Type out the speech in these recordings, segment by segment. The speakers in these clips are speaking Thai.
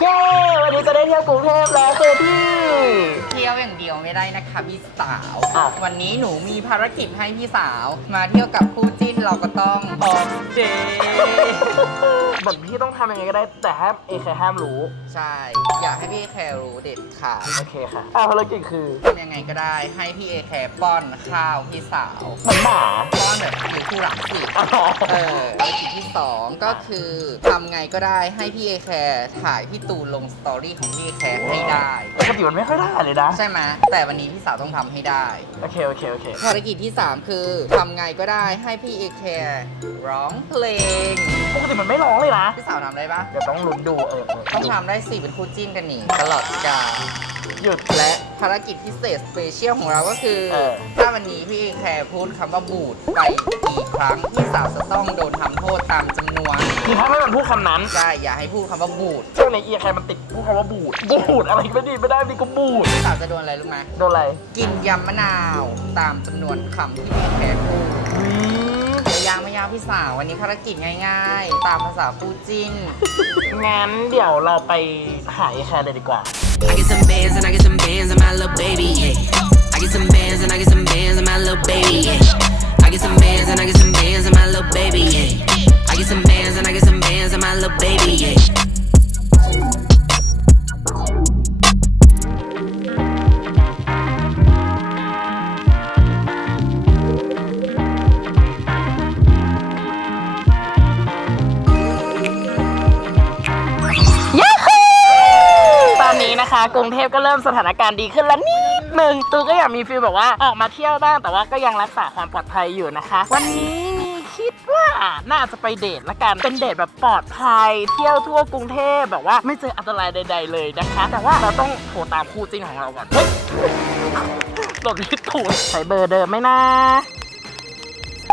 เย้ วันนี้จะได้เที่ยวกรุงเทพแล้วคือที่ ที่ยวอย่างเดียวไม่ได้นะคะพี่สาว อ้าว วันนี้หนูมีภารกิจให้พี่สาว มาเที่ยวกับคู่จิ้นเราก็ต้องออกเดทเหมือนพี่ต้องทำยังไงก็ได้แต่ห้ามเอแคห้ามรู้ ใช่ อยากให้พี่แคร์รู้เด็ดขาดโอเคค่ะอ่าภารกิจคือทำยังไงก็ได้ ให้พี่เอแคร์ป้อนข้าวพี่สาวเหมือนหมาป้อนแบบผิวคู่หลังสิ อ๋อเออภารกิจที่สองก็คือทำไงก็ได้ให้พี่เอแคร์ถ่ายพี่ตูนลงสตอรี่ของพี่เอแคร์ให้ได้ ปกติมันไม่ค่อยได้เลยนะใช่ไหมแต่วันนี้พี่สาวต้องทำให้ได้โอเค โอเค โอเคภารกิจที่ 3 คือทำไงก็ได้ให้พี่เอแคร์ร้องเพลง ปกติมันไม่ร้องเลยนะพี่สาวทำได้ปะเดี๋ยวต้องลุ้นดูเออเออต้องทำได้สิเป็นคู่จิ้นกันนี่ตลอดกาล หยุดและภารกิจพิเศษสเปเชียลของเราก็คือ เออ ถ้าวันนี้พี่เอแคร์พูดคำว่าบูดไปกี่ครั้งพี่สาวจะต้องโดนทำโทษตามจำนวนคือถ้าไม่มันพูดคำนั้นใช่อย่าให้พูดคำว่าบูดช่วงในเอียใครมันติดพูดคำว่าบูดบูดอะไรไม่ดีไม่ได้นี่ก็บูดพี่สาวจะโดนอะไรรู้ไหมโดนอะไรกินยำมะนาวตามจำนวนคำที่พี่เอแคร์พูดอุ๊ยไม่ยากไม่ยากพี่สาววันนี้ภารกิจง่าย ๆ ตามภาษาคู่จิ้นงั้นเดี๋ยวเราไปหาเอแคร์เลยดีกว่า I get some bands and I get some bands and my little baby, yeah. I get some bands and I get some bands and my little baby, yeah. I get some bands and I get some bands and my little baby, yeah. I get some bands and I get some bands and my little baby, yeah. กรุงเทพก็เริ่มสถานการณ์ดีขึ้นแล้วนิดนึงตูก็อยากมีฟีลแบบว่าออกมาเที่ยวบ้างแต่ว่าก็ยังรักษาความปลอดภัยอยู่นะคะ วันนี้มีคิดว่าน่าจะไปเดทละกันเป็นเดทแบบปลอดภัย เที่ยวทั่วกรุงเทพแบบว่าไม่เจออันตรายใด ๆ เลยนะคะ แต่ว่าเราต้องโทรตามคู่จริงของเราก่อนเฮ้ยหล่นลิถูดใส่เบอร์เดิมไหมนะ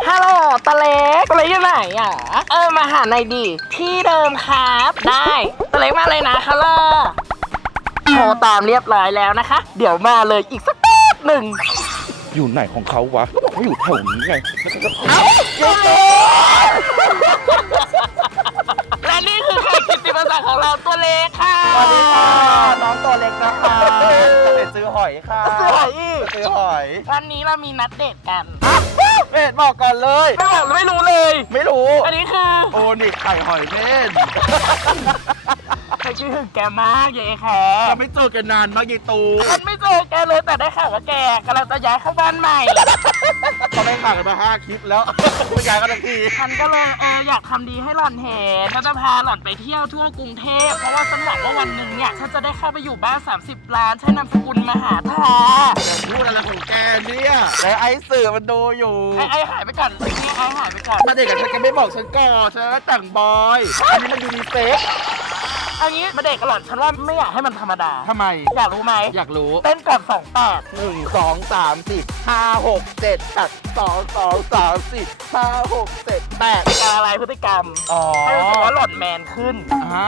ฮัลโหลตะเล็กตะเล็กอยู่ไหนอะ เออ มาหาหน่อยดิ ที่เดิมครับ ได้ ตะเล็กมาเลยนะคาร่า โทรตามเรียบร้อยแล้วนะคะ เดี๋ยวมาเลยอีกสักแป๊บหนึ่งอยู่ไหนของเขาวะเขาบอกเขาอยู่แถวนี้ไงเอ้าอยู่และนี่คือแขกกิตติมศักดิ์ของเราตัวเล็กค่ะสวัสดีค่ะน้องตัวเล็กนะคะจะไปซื้อหอยค่ะเสื้ออีกซื้อหอยวันนี้เรามีนัดเดทกันไม่เห็นบอกก่อนเลยไม่บอกไม่รู้เลย ไม่รู้ อันนี้คือโอนิกไข่หอยเม่น ใครชื่อถึงแกมากยายแขเราไม่เจอกันนานมากยายตูฉันไม่เจอแกเลยแต่ได้ข่าวว่าแกกำลังจะย้ายเข้าบ้านใหม่ เขาไม่ข่างกันมาห้าคลิปแล้วไม่ย้ายกันทันทีฉันก็เลยเอออยากทำดีให้หล่อนเห็นฉันจะพาหล่อนไปเที่ยวทั่วกรุงเทพเพราะว่าฉันหวังว่าวันหนึ่งเนี่ยฉันจะได้เข้าไปอยู่บ้าน 30 ล้านใช้นามสกุลมหาธาแต่พูดอะไรของแกเนี่ยแล้วไอ้สื่อมันดูอยู่ไอ้ไอ้หายไปก่อนไอ้ไอ้หายไปก่อนมาเด็กกับฉันก็ไม่บอกฉันก่อนฉันก็แต่งบอยอันนี้มันยูนิเซ็กซ์ เอางี้มาเด็กกับหล่อนฉันว่าไม่อยากให้มันธรรมดา ทำไม อยากรู้ไหมอยากรู้ เต้นก่อนสองแปดหนึ่งสองสามสี่ห้าหกเจ็ดแปดสองสองสามสี่ห้าหกเจ็ดแปดเป็นการอะไรพฤติกรรมอ๋อให้รู้สึกว่าหล่อนแมนขึ้น อ่า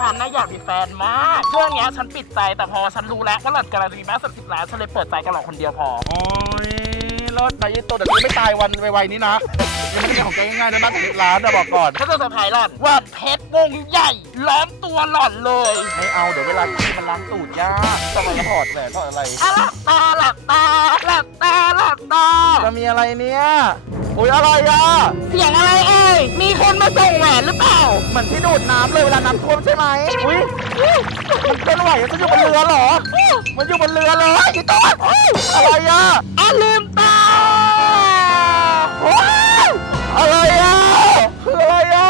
ฉันน่ะอยากมีแฟนมากช่วงเนี้ยฉันปิดใจแต่พอฉันรู้แล้วว่าหล่อนกำลังจะมีบ้านสามสิบล้านฉันเลยเปิดใจกับหล่อนคนเดียวพอ โอ้ยรถไปยี่ตัวแต่ยังไม่ตายวันไวๆนี้นะยังไม่ได้เป็นของแกง่ายๆนะบ้านสิบล้านนะบอกก่อนเขาจะเซอร์ไพรส์หล่อนว่าเพชรวงใหญ่ล้อมตัวหล่อนเลยไม่เอาเดี๋ยวเวลาที่มันล้างตูดยากทำไมถอดแหวนถอดอะไร อะหลับตาหลับตาหลับตาหลับตาจะมีอะไรเนี่ย อุ้ยอะไรอะ เสียงอะไรเอ่ย มีคนมาส่งแหวนหรือเปล่า เหมือนที่ดูดน้ำเลยเวลาน้ำท่วมใช่ไหมอุ้ยมันเคลื่อนไหวมันอยู่บนเรือเหรอ มันอยู่บนเรือเลยอีตัวอะไรอะอะลืมตาว้าวอะไรอะคืออะไรอะ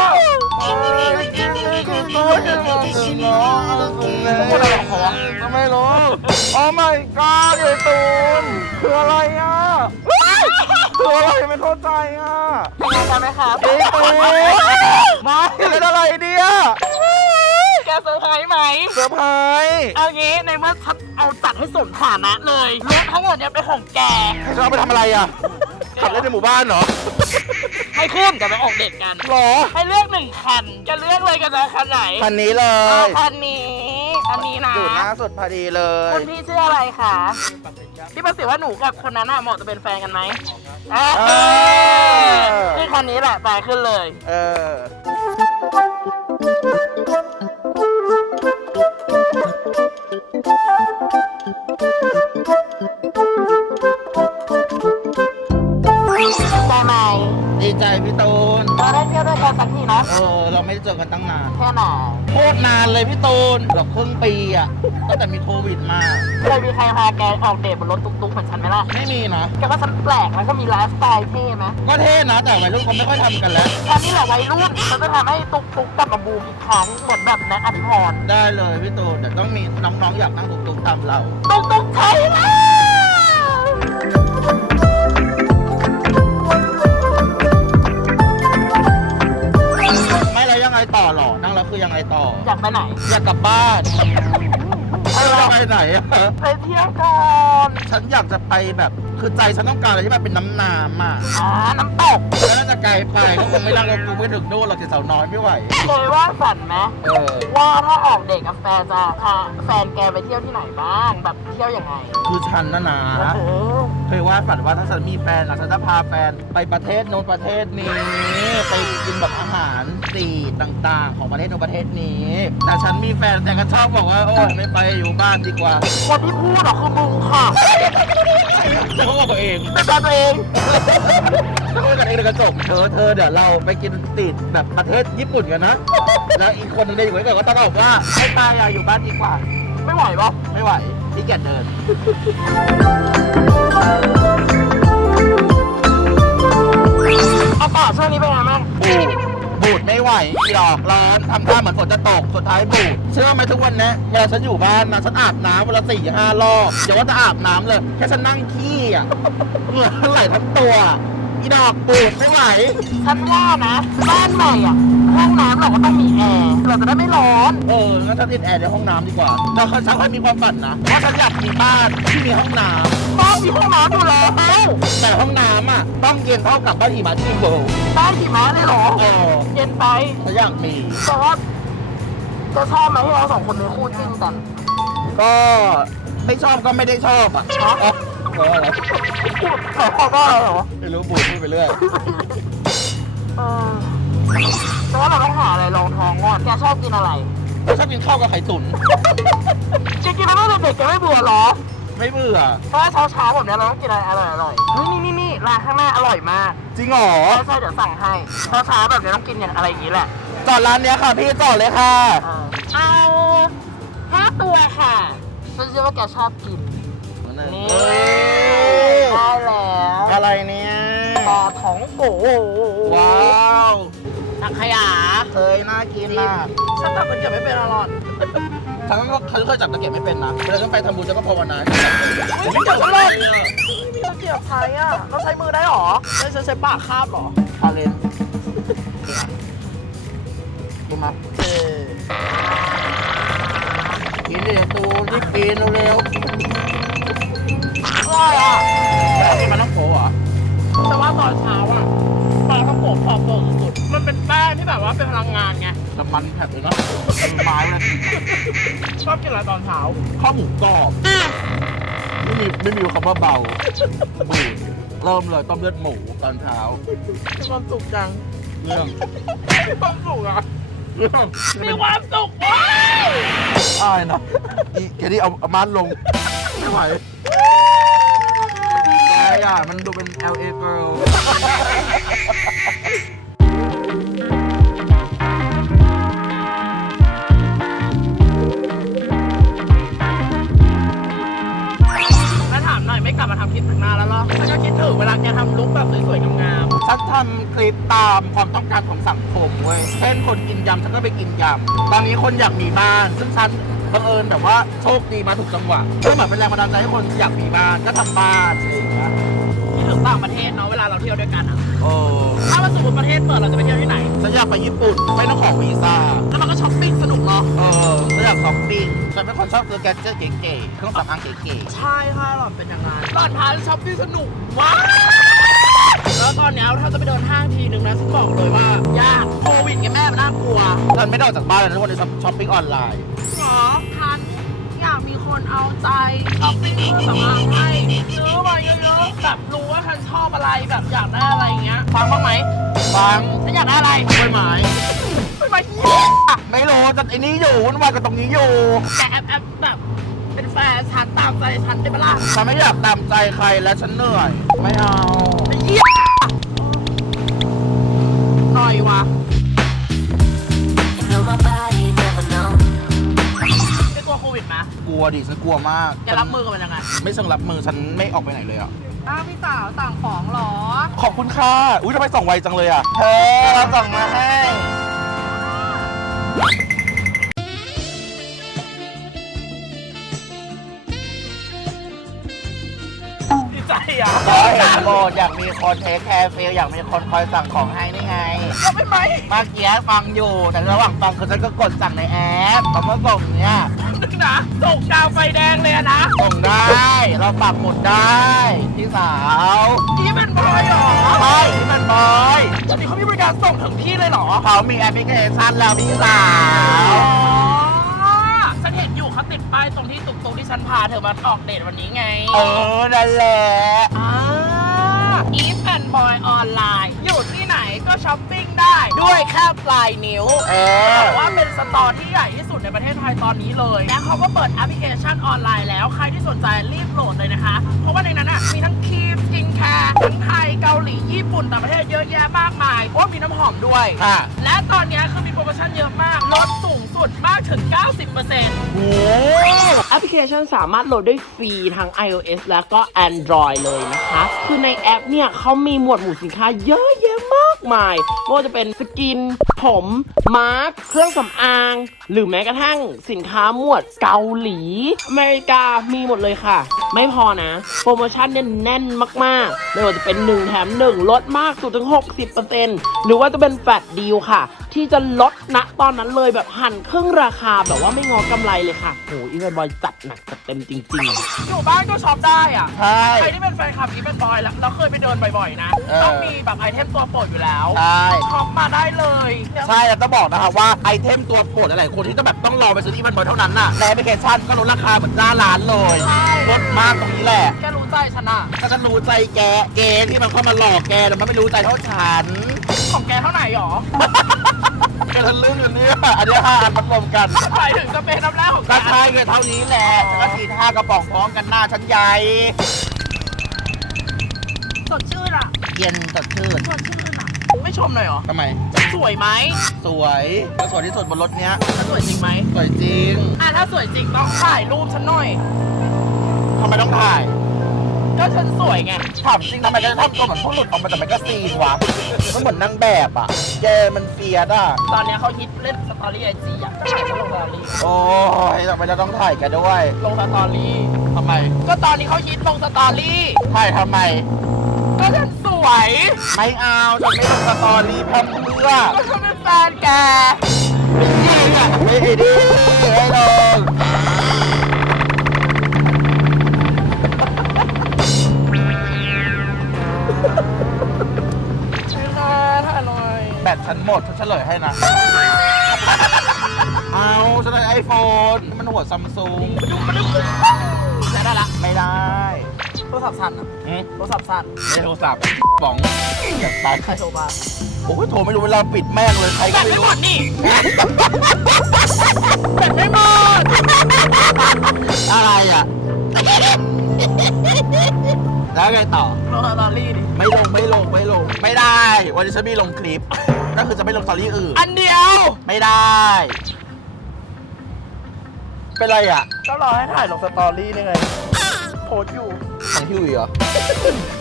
พูดอะไรของเขาวะไม่รู้โอ้ my god ยายตูนคืออะไรอะ คืออะไรไม่เข้าใจอะเป็นไงกันไหมครับยายตูนมาจะเป็นอะไรเนี่ยแกเซอร์ไพรส์ไหม เซอร์ไพรส์เอางี้ในเมื่อฉันเอาจัดให้สมฐานะเลยรถทั้งหมดเนี่ยเป็นของแก ให้ฉันเอาไปทำอะไรอะ ขับเล่นในหมู่บ้านเหรอ ให้ขึ้นจะไปออกเดทกัน หรอ ให้เลือกหนึ่งคัน จะเลือกเลยกันจะคันไหน คันนี้เลเอาย คันนี้คันนี้นะ อยู่หน้าสุดพอดีเลยคุณพี่ชื่ออะไรคะ พี่ประสิทธิ์ว่าหนูกับคนนั้นน่ะเหมาะจะเป็นแฟนกันไหม อ่านี่คันนี้แหละไปขึ้นเลย เออ ได้ไหม ดีใจพี่ตูน เรได้ อกันตั้งนาน แค่ไหนโคตรนานเลยพี่ตูนเกือบครึ่งปีอะตั้งแต่มีโควิดมา เคยมีใครพาแกออกเดทบนรถตุ๊กๆเหมือนฉันไหมล่ะไม่มีนะแกว่าฉันแปลกแล้วก็มีไลฟ์สไตล์เท่ไหมก็เท่นะแต่วัยรุ่นเขาไม่ค่อยทำกันแล้วฉันนี่แหละวัยรุ่นฉันจะทำให้ตุ๊กๆกลับมาบูมอีกครั้งเหมือนแบบแนทอภิพรได้เลยพี่ตูนเดี๋ยวต้องมีน้องๆอยากนั่งตุกๆตามเราตุ๊กๆไทยแล้วไแล้วยังไงต่อหรอ นั่งแล้วคือยังไงต่อ อยากไปไหนอยากกลับบ้านเออจะไปไหนอะไปเที่ยวก่อนฉันอยากจะไปแบบ คือใจฉันต้องการอะไรที่แบบเป็นน้ำน้ำอะอ่าน้ำตกแล้วน่าจะไกลไปก็คงไม่นั่งรถกูไปถึงโน่นหรอกเจ็ดสาวน้อยไม่ไหว เคยว่าฝันไหมเออ ว่าถ้าออกเด็กกับแฟนจะพาแฟนแกไปเที่ยวที่ไหนบ้าง แบบเที่ยวยังไงคือฉันนะนะโอ้โหเคยว่าฝันว่าถ้าฉันมีแฟนอะฉันจะพาแฟนไปประเทศโน้นประเทศนี้ไปกินแบบอาหารสีต่าง ๆ ของประเทศโน้นประเทศนี้ แต่ฉันมีแฟนแต่ก็ชอบบอกว่าโอ้ยไม่ไปอยู่บ้านดีกว่าคนที่พูดอะคือมึงค่ะ จะเขาบอกตัวเองเป็นแฟนตัวเองจะเขาบอกกันเองในกระจกเธอเธอเดี๋ยวเราไปกินติดแบบประเทศญี่ปุ่นกันนะ แล้วอีกคนนึงในอยู่ไว้ก่อนก็ต้องบอกว่าไม่ไปอะอยู่บ้านดีกว่า ไม่ไหวปะไม่ไหวที่แกยจเดิน จะตกสุดท้ายบูดเชื่อไหมทุกวันเนี้ยเวลาฉันอยู่บ้านนะฉันอาบน้ำวันละสี่ห้ารอบอย่าว่าจะอาบน้ำเลยแค่ฉันนั่งขี้อะเหงื่อไหลทั้งตัวอีดอกบูดไม่ไหวฉันว่านะบ้านใหม่อะห้องน้ำเราก็ต้องมีแอร์เราจะได้ไม่ร้อนเอองั้นฉันติดแอร์ในห้องน้ำดีกว่าแต่ฉันเคยมีความฝันนะว่าฉันอยากมีบ้านที่มีห้องน้บ้านมีห้องน้ำอยู่แล้วำแต่ห้องน้ำอะต้องเย็นเท่ากับบ้านหิมะที่เบิร์บ้านขี่ม้าเลยเหรอเออเย็นไปฉันอยากมีแต่ว่า จะชอบไหมที่เราสองคนเป็นคู่จิ้นกัน ก็ไม่ชอบก็ไม่ได้ชอบอะฮะอ๋อเพราะอะไรเขาบอกว่าอะไรเหรอไม่รู้บูดพูดไปเรื่อยเออแต่ว่าเราต้องหาอะไรรองท้องก่อนแกชอบกินอะไรก็ชอบกินข้าวกับไข่ตุ๋นแกกินมาตั้งแต่เด็กแกไม่เบื่อเหรอ ไม่เบื่อเพราะว่าเช้าเช้าๆแบบเนี้ยเราต้องกินอะไรอร่อยอร่อยๆเฮ้ยนี่นี่นี่ร้านข้างหน้าอร่อยมากจริงเหรอ ใช่ใช่เดี๋ยวสั่งให้เช้าเช้าๆแบบเนี้ยต้องกินอย่างอะไรอย่างนี้แหละ จอดร้านเนี้ยค่ะพี่จอดเลยค่ะเออเอาห้าตัวค่ะฉันเชื่อว่าแกชอบกิน นี่เฮ้ย ได้แล้วอะไรเนี่ยปลาท้องโกว้าวสังขยาเคยน่ากินมากฉันทำมันเก็บไม่เป็นอร่อยฉันก็ฉันเคยจับตะเกียบไม่เป็นนะเวลาฉันไปทำบุญฉันก็ภาวนาไม่เกี่ยวกันเลยไม่มีตะเกียบใช้อะเราใช้มือได้หรอไม่ใช้ใช้ปากคาบหรอทาเลนกิน มาเออกินเดี๋ยวตูรีบกินเร็วอร่อยอะๆแล้วกินมันต้องโผล่เหรอแต่ว่าตอนเช้าอะปลากระโปงพอเปิดสุดๆมันเป็นแป้งที่แบบว่าเป็นพลังงานไงแต่มันแผลบเลยเนาะไม้เลยชอบกินอะไรตอนเช้าข้าวหมูกรอบไม่มีไม่มีคำว่าเบาบูดเริ่มเลยต้มเลือดหมูตอนเช้ามีความสุขจังเรื่องมีความสุขอะเรื่อง มีความสุขว้ายอายนะอีแค่นี้เอาเอามันลงไม่ไหวแกอะมันดูเป็น LA girl ทำคลิปตามความต้องการของสังคมเว้ยเช่นคนกินยำฉันก็ไปกินยำตอนนี้คนอยากมีบ้าน ซึ่งฉันบังเอิญแบบว่าโชคดีมาถูกจังหวะก็เหมือนเป็นแรงบันดาลใจให้คนอยากมีบ้านก็ทำบ้านอะไรอย่างเงี้ยๆคิดถึงต่างประเทศเนาะเวลาเราเที่ยวด้วยกันอะเออถ้ามันสมมติประเทศเปิดเราจะไปเที่ยวที่ไหนฉันอยากไปญี่ปุ่นไม่ต้องขอวีซ่าแล้วมันก็ช้อปปิ้งสนุกเนาะเออฉันอยากช้อปปิ้งฉันเป็นคนชอบซื้อแกดเจิตเก๋ๆเครื่องสำอางเก๋ใช่ค่ะหล่อนเป็นอย่างนั้นหล่อนพาช้อปปิ้งสนุกมากแล้วตอน เนี้ยถ้าจะไปเดินห้างทีนึงนะฉันบอกเลยว่ายากโควิดไงแม่มันน่ากลัวๆฉันไม่ได้ออกจากบ้านเลยทุกวันนี้ช้อปปิ้งออนไลน์หรอคันอยากมีคนเอาใจช้อปปิ้งเครื่องสำอางให้ซื้อมาเยอะๆแบบรู้ว่าคันชอบอะไรแบบอยากได้อะไรอย่างเงี้ยฟังบ้างไหมฟังฉันอยากได้อะไรกล้วยไม้ไม่มาเยี่ยไม่รู้แต่อันนี้อยู่วุ่นวายกับตรงนี้อยู่แต่แอปแอปแบบเป็นแฟนฉันตามใจฉันได้ปะล่ะฉันไม่อยากตามใจใครและฉันเหนื่อย ไม่เอา ลัวดิฉันกลัวมากจะรับมือกับมันยังไงไม่เชิงรับมือฉันไม่ออกไปไหนเลยอะอ้าวพี่สาวสั่งของเหรอ ขอบคุณค่ะ อุ้ยทำไมส่งไวจังเลยอะเธอเราส่งมาให้ ดีใจอะก็เห็นโบอยากมีคนเทคแคร์ฟิลอยากมีคนคอยสั่งของให้นี่ไงก็ไม่ไหมเมื่อกี้ฟังอยู่แต่ระหว่างฟังคือฉันก็กดสั่งในแอปคำว่าส่งเนี่ยนึกนะส่งดาวไฟแดงเลยอะนะส่งได้เราปักหมุดได้พี่สาวนี่เป็นบอยเหรอใช่ที่มันบอยตอนนี้เขามีบริการส่งถึงที่เลยเหรอเขามีแอปพลิเคชันแล้วพี่สาว ติดป้ายตรงที่ตุกตุกที่ฉันพาเธอมาออกเดทวันนี้ไง เออ นั่นแหละ อ่า Eve and Boy อ อนไลน์อยู่ที่ไหนก็ช้อปปิ้งได้ด้วยแค่ปลายนิ้วเออ แต่ว่าเป็นสตอร์ที่ใหญ่ที่สุดในประเทศไทยตอนนี้เลย และเขาก็เปิดแอปพลิเคชันออนไลน์แล้ว ใครที่สนใจรีบโหลดเลยนะคะ เพราะว่าในนั้นอะมีทั้งครีมสกินแคร์ทั้งไทยเกาหลีญี่ปุ่นต่างประเทศเยอะแยะมากมายเพราะว่ามีน้ำหอมด้วย ค่ะและตอนนี้คือมีโปรโมชั่นเยอะมากลดสูงสุดมากถึง 90%โอ้แอปพลิเคชันสามารถโหลดได้ฟรีทั้ง iOS แล้วก็ Android เลยนะคะ คือในแอปเนี่ยเขามีหมวดหมู่สินค้าเยอะแยะมากมายไม่ว่าจะเป็นสกิน ผมมาร์คเครื่องสำอาง หรือแม้กระทั่งสินค้าหมวดเกาหลี อเมริกามีหมดเลยค่ะ ไม่พอนะ โปรโมชั่นเนี่ยแน่นมากๆไม่ว่าจะเป็น 1 แถม 1 ลดมากสุดถึง 60%หรือว่าจะเป็นแฟลตดีลค่ะ ที่จะลดณตอนนั้นเลยแบบหั่นครึ่งราคาแบบว่าไม่งอกำไรเลยค่ะโหอีเวนบอยจัดหนักจัด เต็มจริงๆอยู่บ้านก็ช็อปได้อะ ใช่ใครที่เป็นแฟนคลับอีเวนบอยแล้วเราเคยไปเดินบ่อยๆนะ เออ ต้องมีแบบไอเทมตัวโปรดอยู่แล้วใช่ ช็อปมาได้เลยใช่แล้วต้องบอกนะครับว่าไอเทมตัวโปรดหลายๆคนที่ต้องแบบต้องรอไปซื้อที่มันบอยเท่านั้นน่ะในแอปพลิเคชันก็ลดราคาเหมือนหน้าร้านเลยใช่ลดมากตรงนี้แหละ แกรู้ ใจฉันอะถ้าฉันรู้ใจแกแกที่มันเข้ามาหลอกแกแต่มันไม่รู้ใจเท่าฉันของแกเท่าไหร่หรอแกทะลึ่งอยู่เนี่ยอันนี้ห้าอันมันรวมกันหมายถึงจะเป็นน้ำแรกของแกก็ใช่เงินเท่านี้แหละฉันก็ทีห้ากระป๋องพร้อมกันหน้าฉันใหญ่สดชื่นอะเย็นสดชื่นสดชื่นอะไม่ชมหน่อยเหรอ ทำไม สวยไหมสวยแล้วสวยที่สุดบนรถเนี้ยถ้าสวยจริงไหมสวยจริงอะถ้าสวยจริงต้องถ่ายรูปฉันหน่อย ทำไมต้องถ่าย ก็ฉันสวยไง ถามจริงทำไมจะทำตัวเหมือนผู้หลุดออกมาจากแมกกาซีนวะมันเหมือนนางแบบอะ แกมันเฟียดอะ ตอนเนี้ยเขาฮิตเล่นสตอรี่ไอจีอะก็ถ่ายลงสตอรี่โอ้ยทำไมเราต้องถ่ายแกันด้วย ลงสตอรี่ ทำไม ก็ตอนนี้เขาฮิตลงสตอรี่ ถ่ายทำไม ก็ฉันสวย ไม่เอาจะไม่ลงสตอรี่พัมเพื่อก็ฉันเป็นแฟนแกไม่ให้ดี หมดฉันเฉลยให้นะ เอาฉันเลยไอโฟนมันหัวซัมซุงใช้ได้ละไม่ได้โทรศัพท์สั่นอะอืมโทรศัพท์สั่นไม่โทรศัพท์บ้องอยากตายใครโทรมาโอ้ยโทรไม่รู้เวลาปิดแม่งเลยใครแบก็ตไม่ไม่รู้หมดนี่แบตไม่หมดอะไรอะ แล้วไงต่อ ลงสตอรี่ดิ ไม่ลงไม่ลงไม่ลง ไม่ได้ วันนี้ฉันมีลงคลิป ก็คือจะไม่ลงสตอรี่อื่น อันเดียว ไม่ได้ เป็นไรอะ ก็รอให้ถ่ายลงสตอรี่นี่ไง โพสต์อยู่ของฮิวอีกเหรอ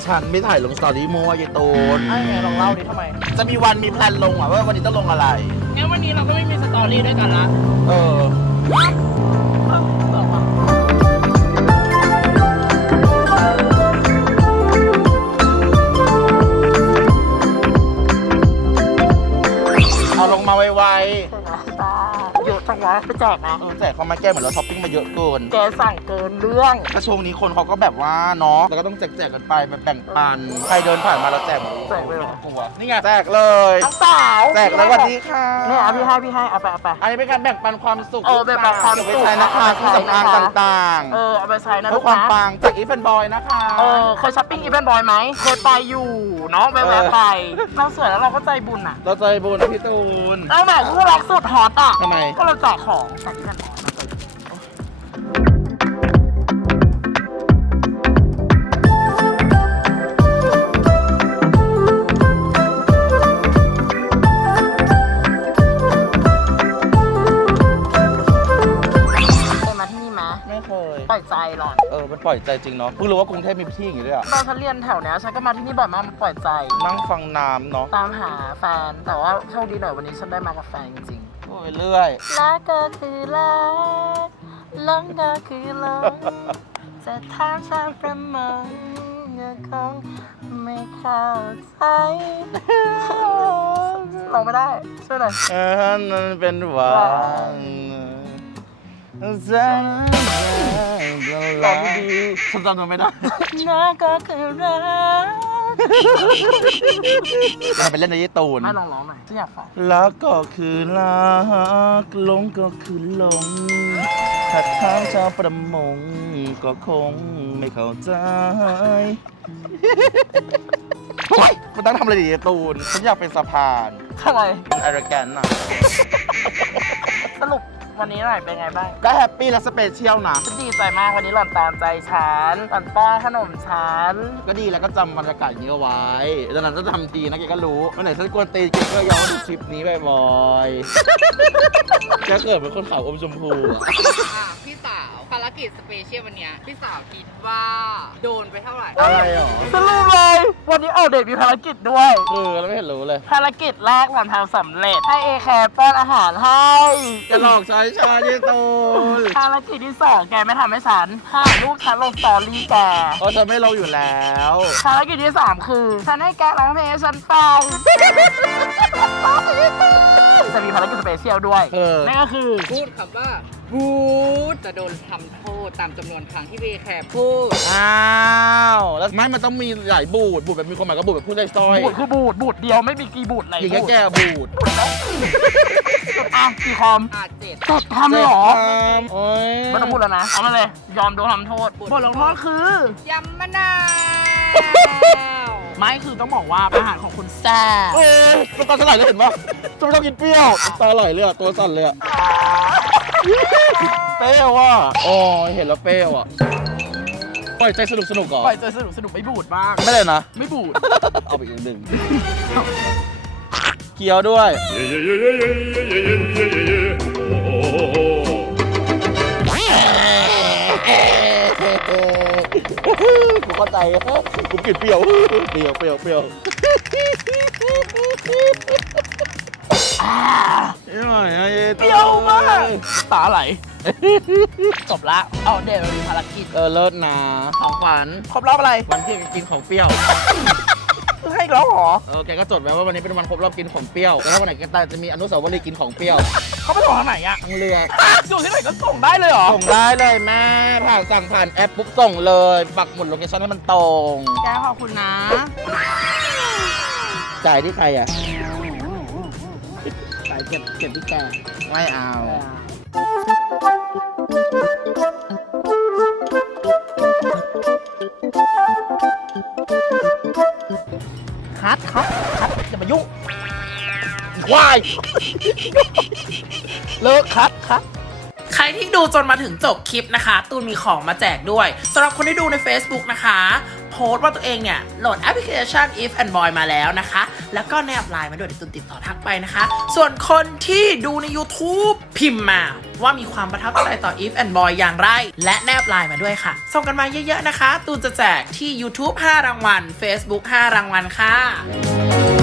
ฉันไม่ถ่ายลงสตอรี่มัวยายตูนไอ้ไงลองเล่าดิทำไม จะมีวันมีแพลนลงอะว่าวันนี้จะลงอะไร งั้นวันนี้เราก็ไม่มีสตอรี่ด้วยกันละ เออ เอาลงมาไวเยอะ จังวะไปแจกนะๆเออแจกเขามาแก้เหมือนเราช้อปปิ้งมาเยอะเกินแกสั่งเกินเรื่อง ก็ช่วงนี้คนเขาก็แบบว่าเนาะแล้วก็ต้องแจกแจกๆกันไปแบบแบ่งปันใครเดินผ่านมาเราแจกหมดแจกเลยเหรอ กลัวนี่ไงแจกเลย ทั้งสาวแจกเลยสวันนี้ค่ะ เนี่ยเอาพี่ให้พี่ให้เอาไปเอาไป อันนี้เป็นการแบ่งปันความสุขเออแบ่งปันความสุข เก็บไว้ใช้นะคะเครื่องสำอางต่างเออเอาไปใช้นะๆเพื่ลูอกความนะปังจากอีฟเป็นบอยนะคะ เออเคยช้อปปิ้งอีเวนต์บอยไหมเคยไปอยู่เนาะแวะๆไปเราสวยแล้วเราก็ใจบุญอะเราใจบุญพี่ตูนแล้วแบบคู่รักสุดฮอตอะทำไม ก็เราแจกของจากอีเวนต์บอยมาเลยเคยมาที่นี่ไหมไม่เคล่อยใจหรอกเออ มันปล่อยใจจริงเนาะ เพิ่งรู้ว่ากรุงเทพมีที่อย่างนี้ด้วยอะตอนฉันเรียนแถวเนี้ยฉันก็มาที่นี่บ่อยมากมันปล่อยใจ นั่งฟังน้ำเนาะ ตามหาแฟนแต่ว่าโชคดีหน่อยวันนี้ฉันได้มากับแฟนจริง โอ้ยเรื่อยๆรักก็คือรักหลงก็คือหลงจะถามชาวประมงก็คงไม่เข้าใจลงไม่ได้ ช่วยหน่อยเออนั่นเป็นหวานจะลองดีฉันจำมันไม่ได้ รักก็คือรัก จะไปเล่นในญี่ปุ่นไม่ลองร้องหน่อยฉันอยากฟังรักก็คือรักหลงก็คือหลงถ้าทางชาวประมงก็คงไม่เข้าใจโอ๊ยมันต้องทำอะไรดีอะตูน ฉันอยากเป็นสะพานทำไมมันอารแกนอะสรุป วันนี้หน่อยเป็นไงบ้าง ก็แฮปปี้และสเปเชียลนะฉันดีใจมากวันนี้หล่อนตามใจฉันหล่อนป้อนขนมฉันก็ดีแล้วก็จำบรรยากาศอย่างนี้เอาไว้ดังนั้นจะทำทีนะแกก็รู้วันไหนฉันกวนตีนแกก็ย้อนดูคลิปนี้บ่อยๆ แกเกิดเป็นคนขาวอมชมพูอะ กิจสเปเชียลวันเนี้ยพี่สาวคิดว่าโดนไปเท่าไหร่ อะไรหรอสรุปเลย วันนี้เอาเด็กมีภารกิจด้วย เออแล้วไม่เห็นรู้เลย ภารกิจแรกหล่อนทำสำเร็จ ให้เอแคร์ป้อนอาหารให้จะหลอกใช้ชาเยตูนภารกิจที่สองแกไม่ทำให้ฉันถ่ายรูปฉันลงสตอรี่แก เพราะฉันไม่ลงอยู่แล้ว ภารกิจที่สามคือฉันให้แกร้องเพลงให้ฉันฟังจะมีภารกิจสเปเชียลด้วยเออ นั่นก็คือ พูดคำว่า บูดจะโดนทำโทษตามจำนวนครั้งที่เวแคร์พูดอ้าวแล้วไม่มันต้องมีหลายบูดบูดแบบมีความหมายก็บูดแบบพูดใจซอยบูดคือบูดบูดเดียวไม่มีกี่บูดอะไรอย่างเงี้ยบูดแกบูดอะกี่คอาเจ็ดำจดทำเลยเหรอจ็บคำโอ้ยไม่ต้องพูดแล้วนะเอามาเลย ยอมโดนทำโทษบทลงโทษคือยำมะนาวไม่คือต้องบอกว่าอาหารของคุณแซ่บเอ้ยน้ำตาสลายเลยเห็นปะจะไม่ต้องกินเปรี้ยวน้ำตาไหลเลยอะตัวสั่นเลยอะ เปรี้ยวอะอ๋อเห็นแล้วเปรี้ยวอะปล่อยใจสนุกสนุกๆก่อนปล่อยใจสนุกสนุกไม่บูดบ้างไม่เลยนะ ไม่บูด เอาไปอีกหนึ่งเคี้ยวด้วย กูเข้าใจกูกินเปรี้ยว เปรี้ยวเปรี้ยวเปรี้ยว เปรี้ยวมากตาไหล จบละเอาเดทมีภารกิจเออเลิศนะของขวัญครบรอบอะไรวันที่กินของเปรี้ยว ให้อีกแล้วเหรอเออแกก็จดไว้ว่าวันนี้เป็นวันครบรอบกินของเปรี้ยวแล้วถ้าวันไหนแกตายจะมีอนุสาวรีย์กินของเปรี้ยวเขาไปส่งทางไหนอะทั้งเรืออยู่ที่ไหนก็ส่งได้เลยเหรอส่งได้เลยแม่ผ่านสั่งผ่านแอปปุ๊บส่งเลยปักหมุดโลเคชั่นให้มันตรง แกขอบคุณนะจ่ายที่ใครอะไป เก็บเก็บที่แกไม่เอา คัดคัดคัดอย่ามายุ่งวายเลิกคัดคัดใครที่ดูจนมาถึงจบคลิปนะคะ ตูนมีของมาแจกด้วยสำหรับคนที่ดูใน Facebook นะคะโพสต์ว่าตัวเองเนี่ย โหลดแอปพลิเคชัน If and Boy มาแล้วนะคะ แล้วก็แนบไลน์มาด้วยเดี๋ยวตุนติดต่อทักไปนะคะ ส่วนคนที่ดูใน YouTube พิมพ์มาว่ามีความประทับใจต่อ If and Boy อย่างไร และแนบไลน์มาด้วยค่ะ ส่งกันมาเยอะๆนะคะ ตูนจะแจกที่ YouTube 5 รางวัล Facebook 5 รางวัลค่ะ